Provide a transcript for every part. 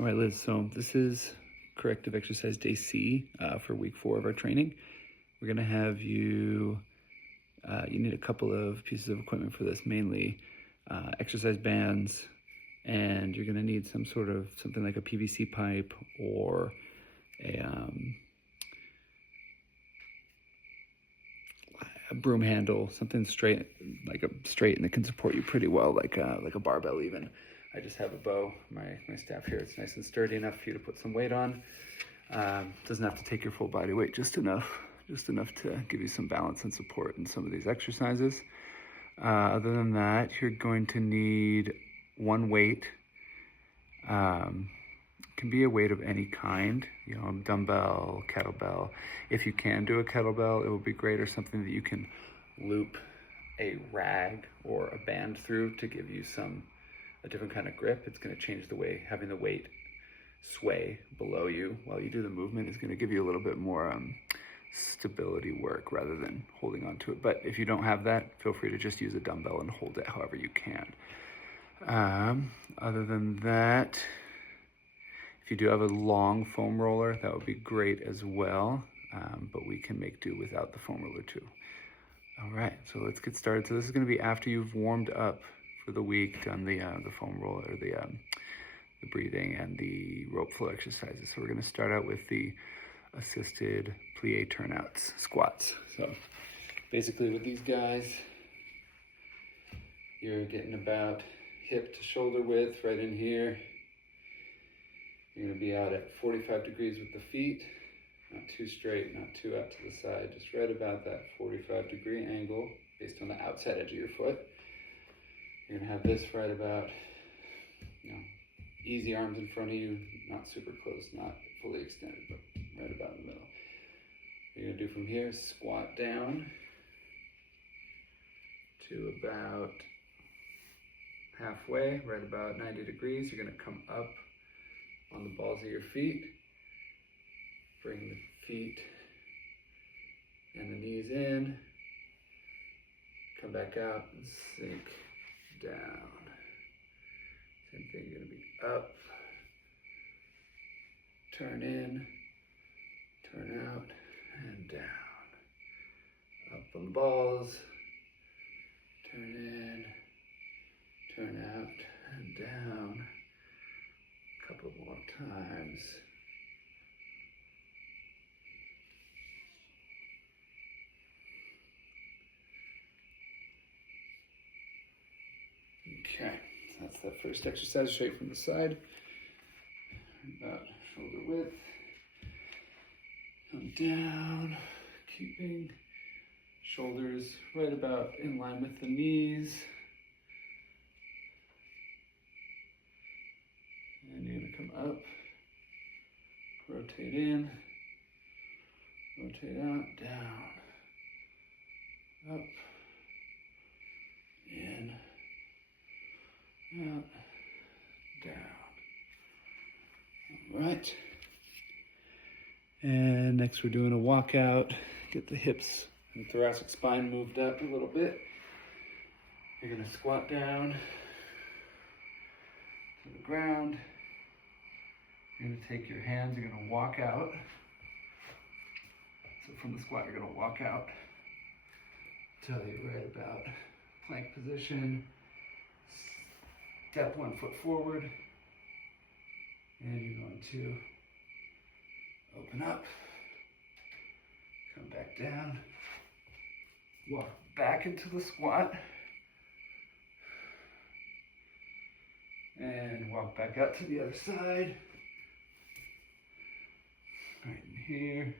All right, Liz, so this is corrective exercise day C for week 4 of our training. We're gonna have you, you need a couple of pieces of equipment for this, mainly exercise bands, and you're gonna need something like a PVC pipe or a broom handle, something straight, like a straight and that can support you pretty well, like a barbell even. I just have a bow, my staff here. It's nice and sturdy enough for you to put some weight on. Doesn't have to take your full body weight, just enough to give you some balance and support in some of these exercises. Other than that, you're going to need one weight. Can be a weight of any kind, you know, dumbbell, kettlebell. If you can do a kettlebell, it would be great, or something that you can loop a rag or a band through to give you a different kind of grip. It's going to change the way having the weight sway below you while you do the movement is going to give you a little bit more stability work rather than holding on to it. But if you don't have that, feel free to just use a dumbbell and hold it however you can. Other than that, if you do have a long foam roller, that would be great as well, but we can make do without the foam roller too. All right, so let's get started. So this is going to be after you've warmed up for the week, done the foam roller, the breathing and the rope flow exercises. So we're going to start out with the assisted plie turnouts, squats. So basically with these guys, you're getting about hip to shoulder width right in here. You're going to be out at 45 degrees with the feet, not too straight, not too out to the side, just right about that 45-degree angle based on the outside edge of your foot. You're going to have this right about, easy arms in front of you, not super close, not fully extended, but right about in the middle. What you're going to do from here is squat down to about halfway, right about 90 degrees. You're going to come up on the balls of your feet, bring the feet and the knees in, come back out and sink down. Same thing, you're going to be up, turn in, turn out, and down. Up on the balls, turn in, turn out, and down. A couple more times. Okay, so that's that first exercise, straight from the side. About shoulder width. Come down, keeping shoulders right about in line with the knees. And you're going to come up, rotate in, rotate out, down, up, in, out, down. All right. And next we're doing a walkout. Get the hips and thoracic spine moved up a little bit. You're going to squat down to the ground. You're going to take your hands, you're going to walk out. So from the squat, you're going to walk out till you're right about plank position. Step 1 foot forward. And you're going to open up, come back down, walk back into the squat, and walk back out to the other side. Right in here.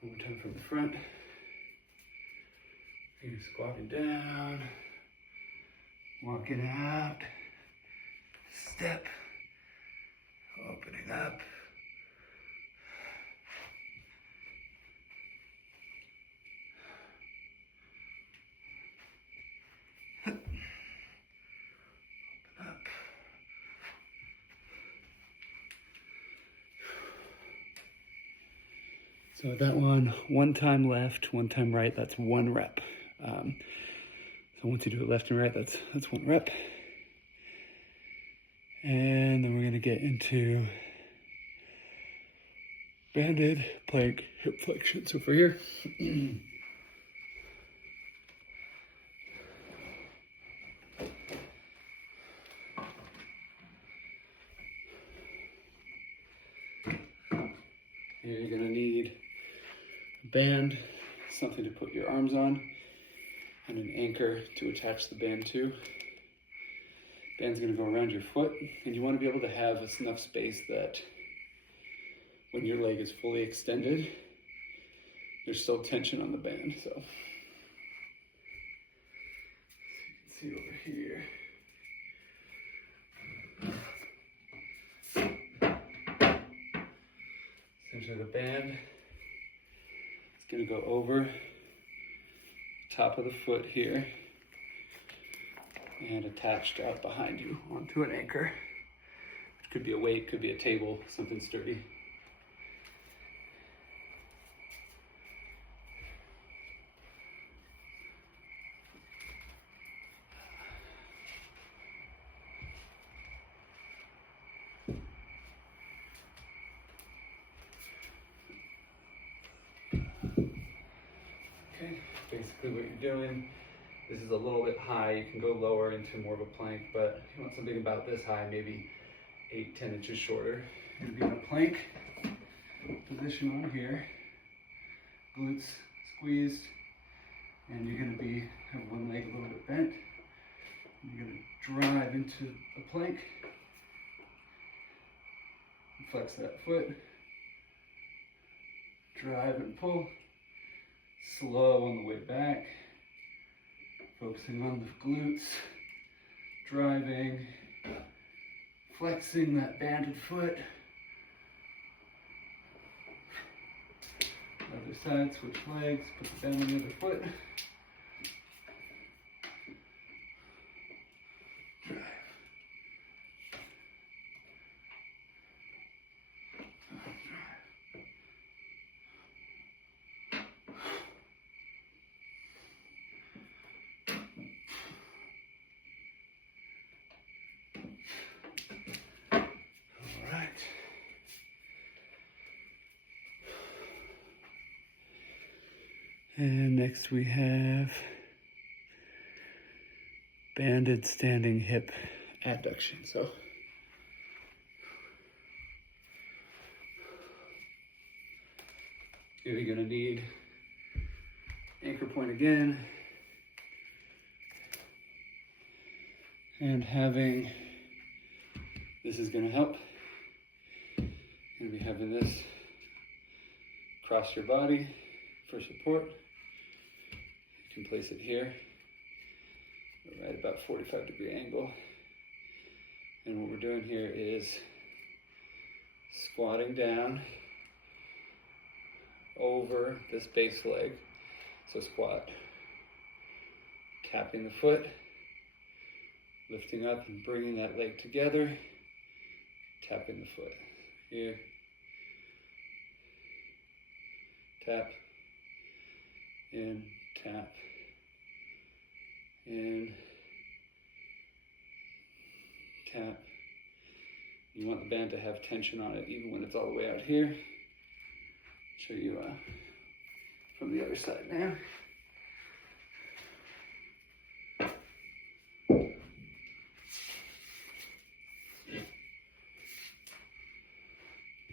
One more time from the front. You're squatting down, walking out, step, opening up. So that one time left, one time right, that's 1 rep. So once you do it left and right, that's 1 rep. And then we're gonna get into banded plank hip flexion. So for here, here you're gonna need a band, something to put your arms on, and an anchor to attach the band to. Band's gonna go around your foot, and you wanna be able to have enough space that when your leg is fully extended, there's still tension on the band. So you can see over here. Essentially the band is gonna go over the top of the foot here and attached out behind you onto an anchor. It could be a weight, could be a table, something sturdy. Okay, basically what you're doing, this is a little bit high. You can go lower into more of a plank, but if you want something about this high, maybe 8-10 inches shorter. You're gonna be in a plank position on here, glutes squeezed, and you're gonna have one leg a little bit bent. You're gonna drive into a plank, flex that foot, drive and pull, slow on the way back, focusing on the glutes, driving, flexing that banded foot. Other side, switch legs, put the band on the other foot. Drive. All right. And next we have banded standing hip adduction. So here you're gonna need anchor point again, and this is gonna help. You're gonna be having this across your body for support. You can place it here, right about 45-degree angle. And what we're doing here is squatting down over this base leg. So squat, tapping the foot, lifting up and bringing that leg together, tapping the foot. Here, tap, in, tap, in, tap. You want the band to have tension on it even when it's all the way out here. Show you from the other side now.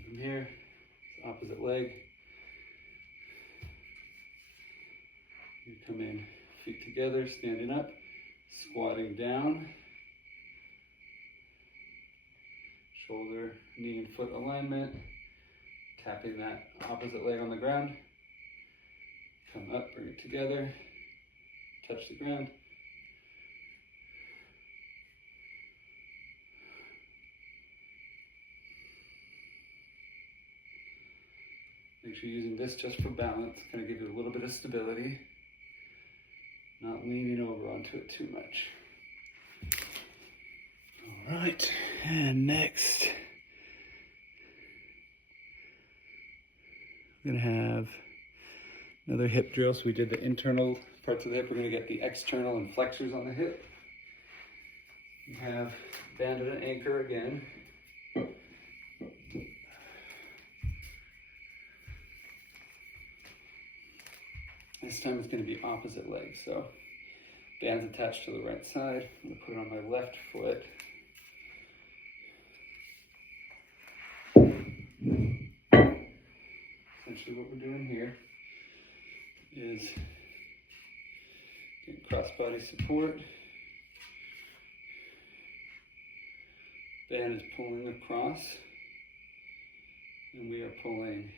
From here, opposite leg. You come in, feet together, standing up, squatting down. Shoulder, knee and foot alignment. Tapping that opposite leg on the ground. Come up, bring it together. Touch the ground. Make sure you're using this just for balance. Kind of give you a little bit of stability. Not leaning over onto it too much. All right, and next, We're gonna have another hip drill. So we did the internal parts of the hip. We're gonna get the external and flexors on the hip. We have banded and anchor again. This time it's going to be opposite leg. So band's attached to the right side. I'm going to put it on my left foot. Essentially what we're doing here is getting cross-body support. Band is pulling across, and we are pulling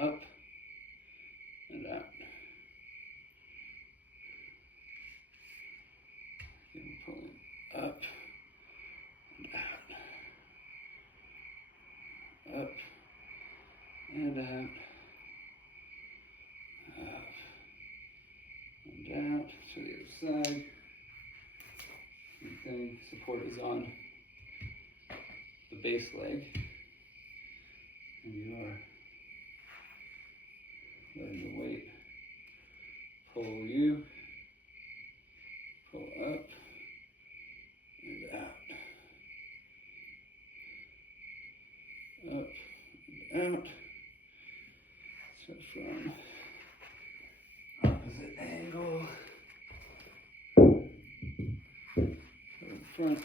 up and out. And pulling up and out. Up and out. Up and out to the other side. Same thing, support is on the base leg. And you are letting the weight pull you, pull up and out, up and out. So from opposite angle, from front.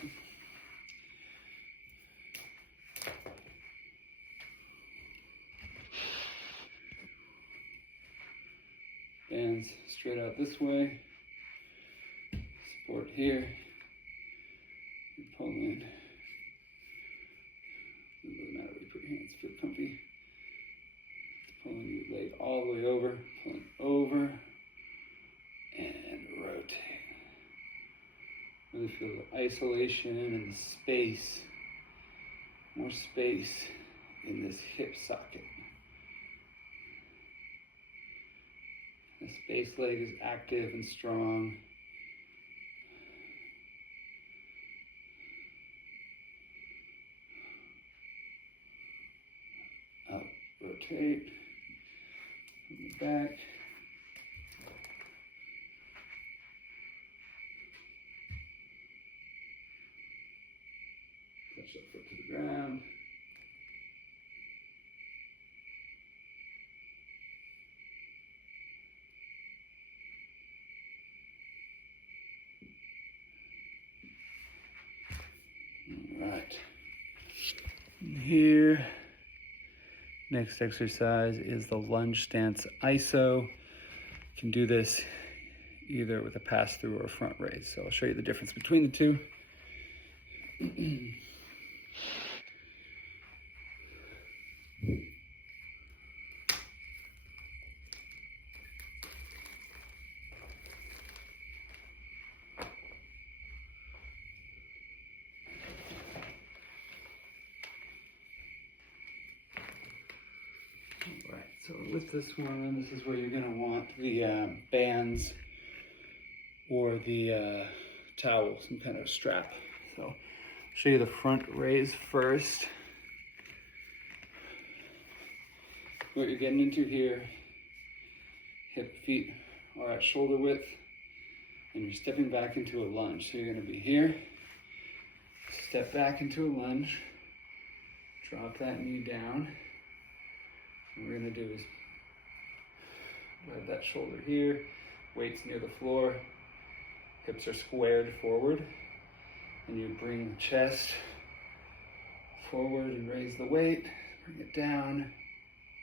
Bands straight out this way, support here, you pull in, it doesn't matter where you put your hands, feel comfy, it's pulling your leg all the way over, pulling over, and rotate. Really feel the isolation and the space, more space in this hip socket. This base leg is active and strong. Out, rotate, from the back. Touch that foot to the ground. Right. Here, next exercise is the lunge stance ISO. You can do this either with a pass through or a front raise. So I'll show you the difference between the two. Right, so with this one, this is where you're gonna want the bands or the towel, some kind of strap. So I'll show you the front raise first. What you're getting into here, hip feet are at shoulder width, and you're stepping back into a lunge. So you're gonna be here, step back into a lunge, drop that knee down. What we're gonna do is have that shoulder here, weights near the floor, hips are squared forward, and you bring the chest forward and raise the weight, bring it down,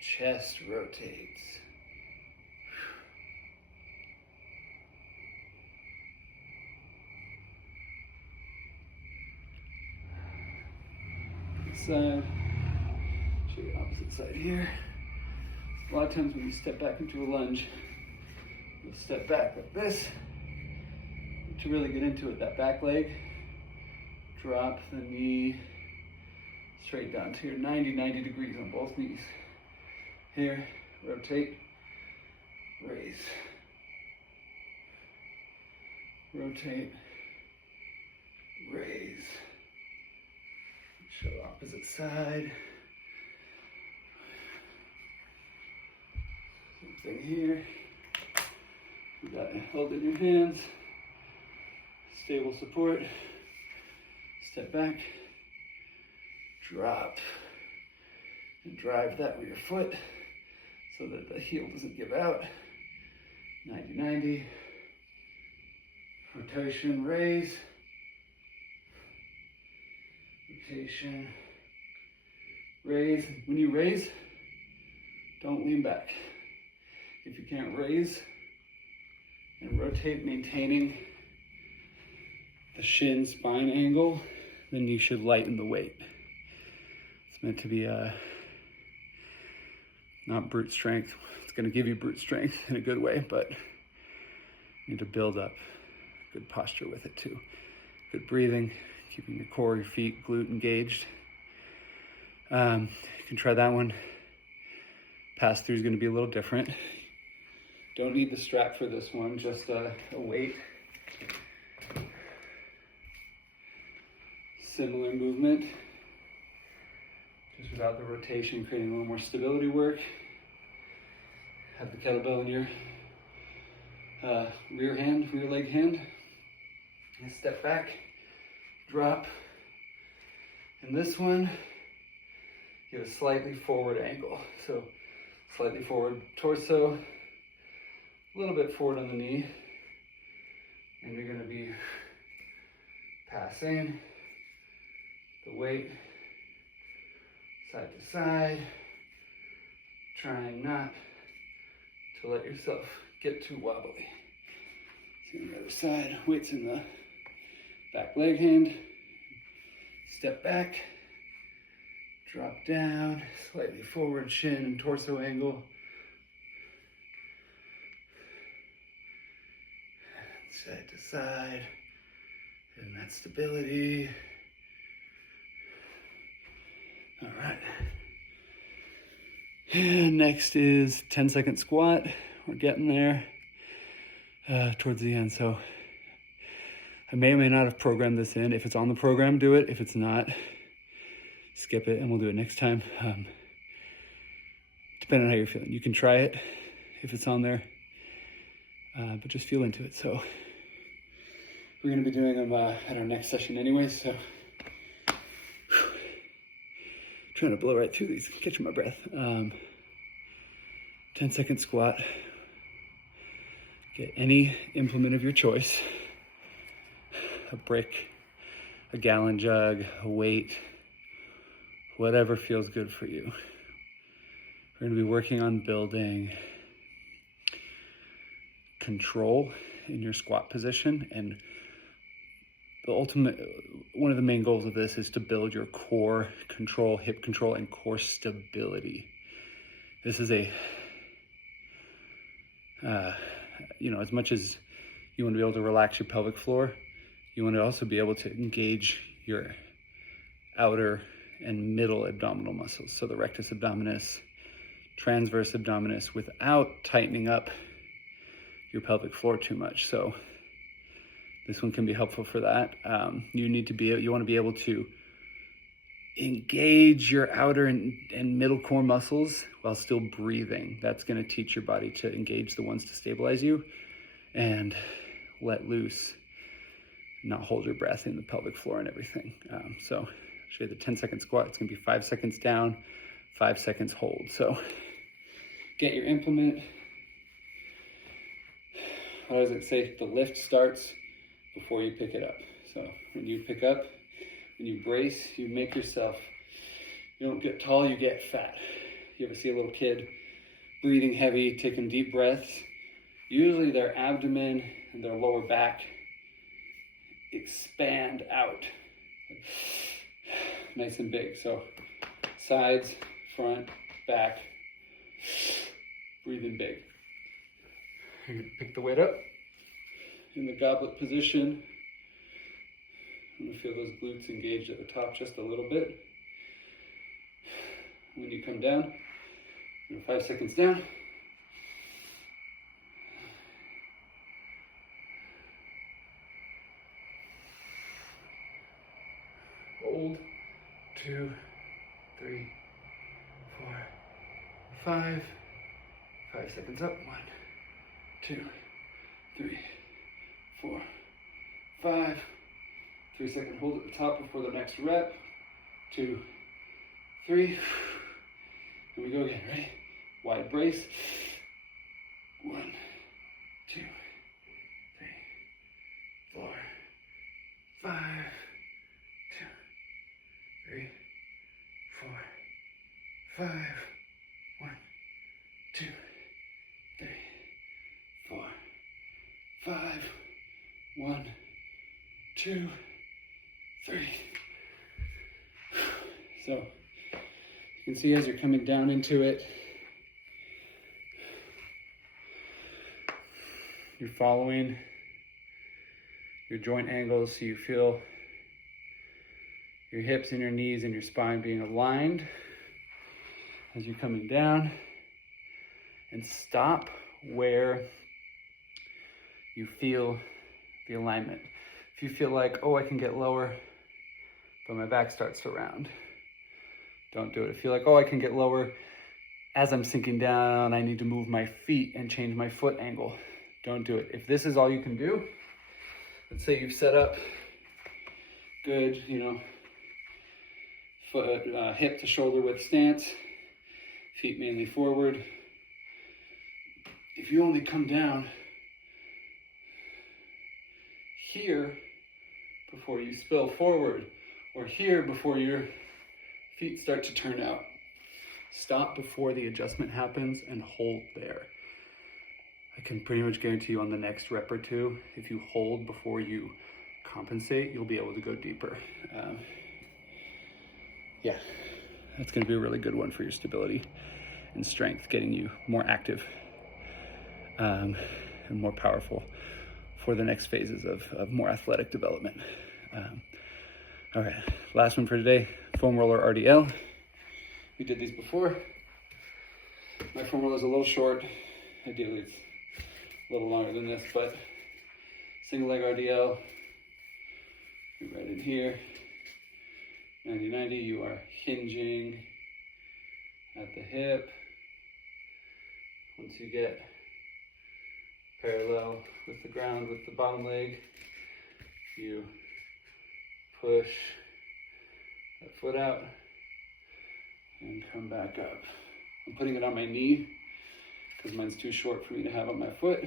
chest rotates. Side, show you the opposite side here. A lot of times when you step back into a lunge, you'll step back like this. To really get into it, that back leg, drop the knee straight down to your 90 degrees on both knees. Here, rotate, raise. Rotate, raise. Show opposite side. Same thing here. You got it held in your hands. Stable support. Step back. Drop. And drive that with your foot so that the heel doesn't give out. 90-90. Rotation, raise. Rotation, raise. When you raise, don't lean back. If you can't raise and rotate, maintaining the shin spine angle, then you should lighten the weight. It's meant to be not brute strength. It's going to give you brute strength in a good way, but you need to build up good posture with it too. Good breathing, keeping your core, your feet, glute engaged. You can try that one. Pass through is going to be a little different. Don't need the strap for this one, just a weight. Similar movement, just without the rotation, creating a little more stability work. Have the kettlebell in your rear leg hand. And step back, drop. And this one, give a slightly forward angle. So slightly forward torso, a little bit forward on the knee. And you're gonna be passing the weight side to side, trying not to let yourself get too wobbly. See on the other side, weights in the back leg hand, step back, drop down, slightly forward shin and torso angle. Side to side, and that stability. All right. And next is 10-second squat. We're getting there towards the end. So I may or may not have programmed this in. If it's on the program, do it. If it's not, skip it and we'll do it next time. Depending on how you're feeling. You can try it if it's on there, but just feel into it. So we're going to be doing them at our next session anyways. So trying to blow right through these, catching my breath. 10-second squat. Get any implement of your choice. A brick, a gallon jug, a weight, whatever feels good for you. We're going to be working on building control in your squat position, and the ultimate, one of the main goals of this is to build your core control, hip control, and core stability. This is a, as much as you want to be able to relax your pelvic floor, you want to also be able to engage your outer and middle abdominal muscles. So the rectus abdominis, transverse abdominis, without tightening up your pelvic floor too much. So this one can be helpful for that. You want to be able to engage your outer and middle core muscles while still breathing. That's going to teach your body to engage the ones to stabilize you and let loose, not hold your breath in the pelvic floor and everything. So I'll show you the 10-second squat. It's going to be 5 seconds down, 5 seconds hold. So get your implement. What does it say? The lift starts before you pick it up. So when you pick up, when you brace, you make yourself, you don't get tall, you get fat. You ever see a little kid breathing heavy, taking deep breaths? Usually their abdomen and their lower back expand out. Nice and big. So sides, front, back, breathing big. You're gonna pick the weight up in the goblet position. I'm gonna feel those glutes engaged at the top just a little bit. When you come down, 5 seconds down. Hold. 2, 3, 4, 5. 5 seconds up. 1, 2, 3, 4, 5. 3 second hold at the top before the next rep. 2, 3. Here we go again. Ready? Wide brace. 1, 2, 3, 4, 5. 2, 3, 4, 5. 1, 2, 3, 4, 5. 1, 2, 3. So you can see as you're coming down into it, you're following your joint angles so you feel your hips and your knees and your spine being aligned as you're coming down, and stop where you feel the alignment. If you feel like, oh, I can get lower, but my back starts to round, don't do it. If you feel like, oh, I can get lower, as I'm sinking down, I need to move my feet and change my foot angle, don't do it. If this is all you can do, let's say you've set up good, foot, hip to shoulder width stance, feet mainly forward. If you only come down here before you spill forward, or here before your feet start to turn out, stop before the adjustment happens and hold there. I can pretty much guarantee you on the next rep or two, if you hold before you compensate, you'll be able to go deeper. Yeah, that's going to be a really good one for your stability and strength, getting you more active and more powerful for the next phases of more athletic development. All right, last one for today, foam roller RDL. We did these before. My foam roller is a little short. Ideally it's a little longer than this, but single leg RDL, you're right in here. 90-90, you are hinging at the hip. Once you get parallel with the ground with the bottom leg, you push that foot out and come back up. I'm putting it on my knee because mine's too short for me to have on my foot,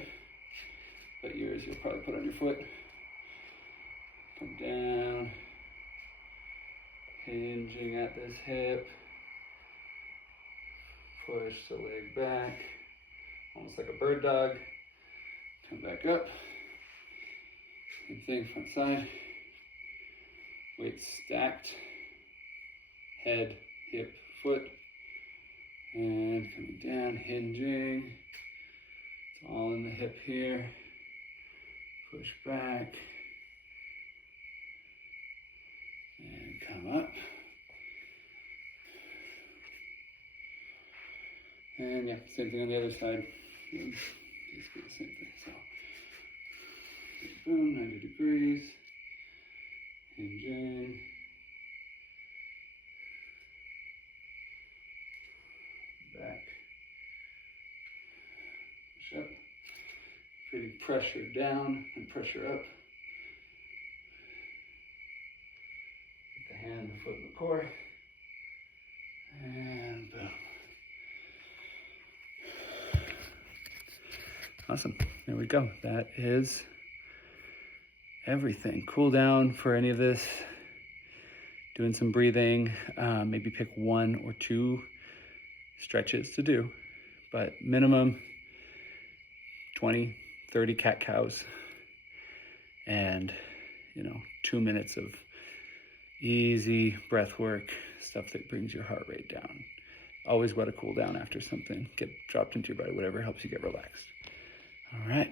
but yours you'll probably put on your foot. Come down, hinging at this hip, push the leg back, almost like a bird dog, come back up, same thing, front side, weight stacked, head, hip, foot, and coming down, hinging, it's all in the hip here, push back, and come up. And yeah, same thing on the other side. Basically the same thing. So, boom, 90 degrees, hinging, back, push up, creating pressure down and pressure up. The hand, the foot, and the core, and boom. Awesome, there we go. That is everything. Cool down for any of this, doing some breathing, maybe pick 1 or 2 stretches to do, but minimum 20, 30 cat-cows, and 2 minutes of easy breath work, stuff that brings your heart rate down. Always let it cool down after something, get dropped into your body, whatever helps you get relaxed. All right.